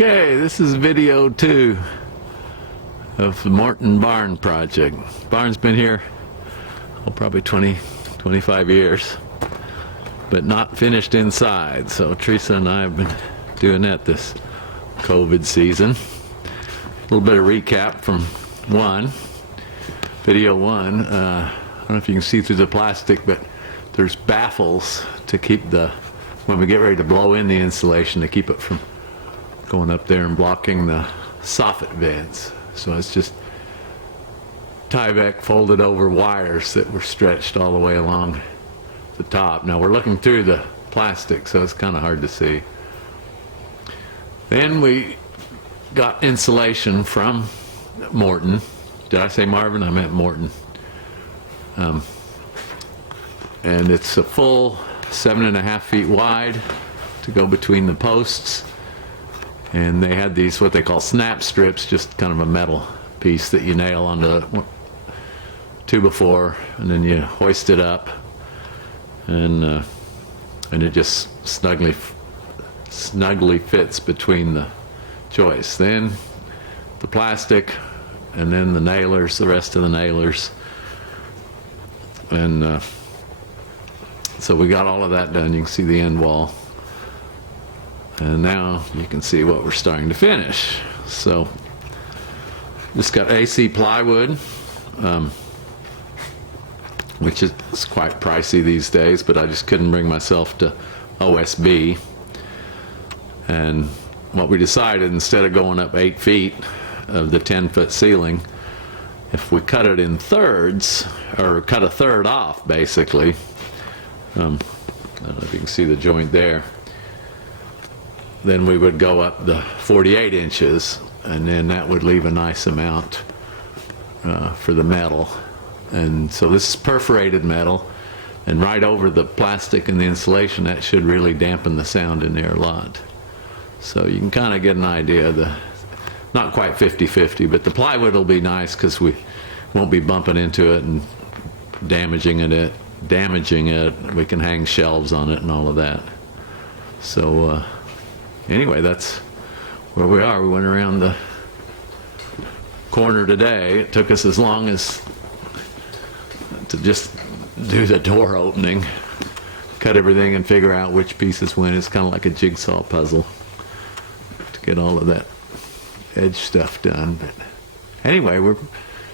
Okay, this is video 2 of the Morton barn project. Barn's been here, probably 25 years, but not finished inside. So Teresa and I have been doing that this COVID season. A little bit of recap from video 1. I don't know if you can see through the plastic, but there's baffles to keep when we get ready to blow in the insulation, to keep it from going up there and blocking the soffit vents. So it's just Tyvek folded over wires that were stretched all the way along the top. Now we're looking through the plastic, so it's kind of hard to see. Then we got insulation from Morton. Did I say Marvin? I meant Morton. And it's a full 7.5 feet wide to go between the posts. And they had these, what they call snap strips, just kind of a metal piece that you nail onto the 2x4, and then you hoist it up, and it just snugly fits between the joists. Then the plastic, and then the nailers, the rest of the nailers, and so we got all of that done. You can see the end wall. And now you can see what we're starting to finish. So just got AC plywood, which is quite pricey these days, but I just couldn't bring myself to OSB. And what we decided, instead of going up 8 feet of the 10-foot ceiling, if we cut it in thirds, or cut a third off basically, I don't know if you can see the joint there, then we would go up the 48 inches, and then that would leave a nice amount for the metal. And so this is perforated metal, and right over the plastic and the insulation, that should really dampen the sound in there a lot. So you can kind of get an idea. Not quite 50-50, but the plywood will be nice because we won't be bumping into it and damaging it. We can hang shelves on it and all of that. So anyway, that's where we are. We went around the corner today. It took us as long as to just do the door opening, cut everything and figure out which pieces went. It's kind of like a jigsaw puzzle to get all of that edge stuff done. But anyway, we're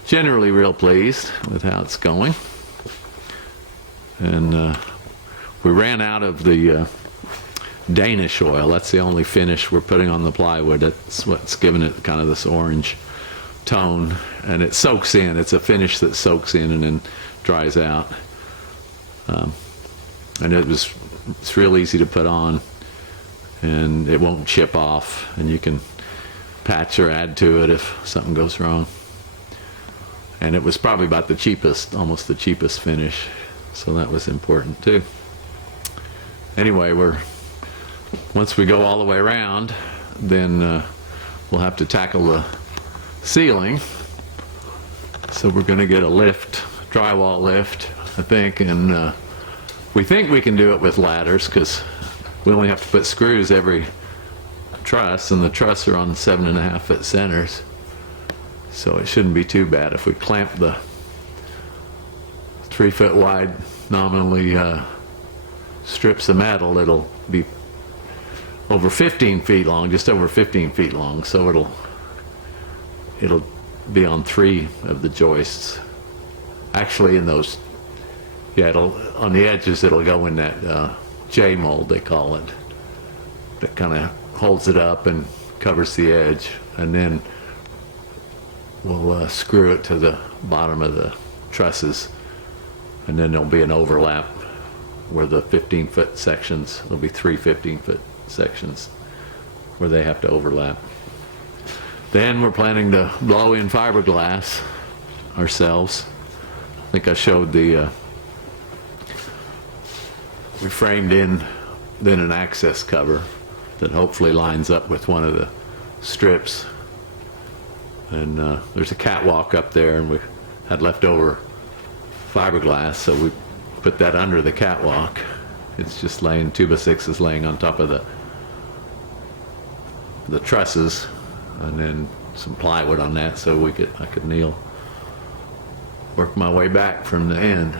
generally real pleased with how it's going. And we ran out of the Danish oil. That's the only finish we're putting on the plywood. That's what's giving it kind of this orange tone, and it soaks in. It's a finish that soaks in and then dries out. And it's real easy to put on, and it won't chip off, and you can patch or add to it if something goes wrong. And it was probably about the cheapest, almost the cheapest finish, so that was important too. Anyway, once we go all the way around, then we'll have to tackle the ceiling. So we're going to get a lift, drywall lift, I think, and we think we can do it with ladders because we only have to put screws every truss, and the truss are on 7.5 foot centers. So it shouldn't be too bad. If we clamp the 3 foot wide nominally strips of metal, it'll be over 15 feet long, just over 15 feet long, so it'll be on 3 of the joists. Actually, in those, on the edges, it'll go in that J mold, they call it, that kind of holds it up and covers the edge, and then we'll screw it to the bottom of the trusses, and then there'll be an overlap where the 15-foot sections, there'll be 3 15-foot sections where they have to overlap. Then we're planning to blow in fiberglass ourselves. I think I showed we framed in then an access cover that hopefully lines up with one of the strips. And there's a catwalk up there, and we had leftover fiberglass, so we put that under the catwalk. It's just laying, 2x6 is laying on top of the the trusses, and then some plywood on that so I could kneel, work my way back from the end.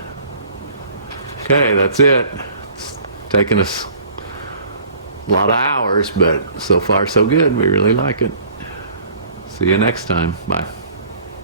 Okay, that's it. It's taken us a lot of hours, but so far so good. We really like it. See you next time. Bye.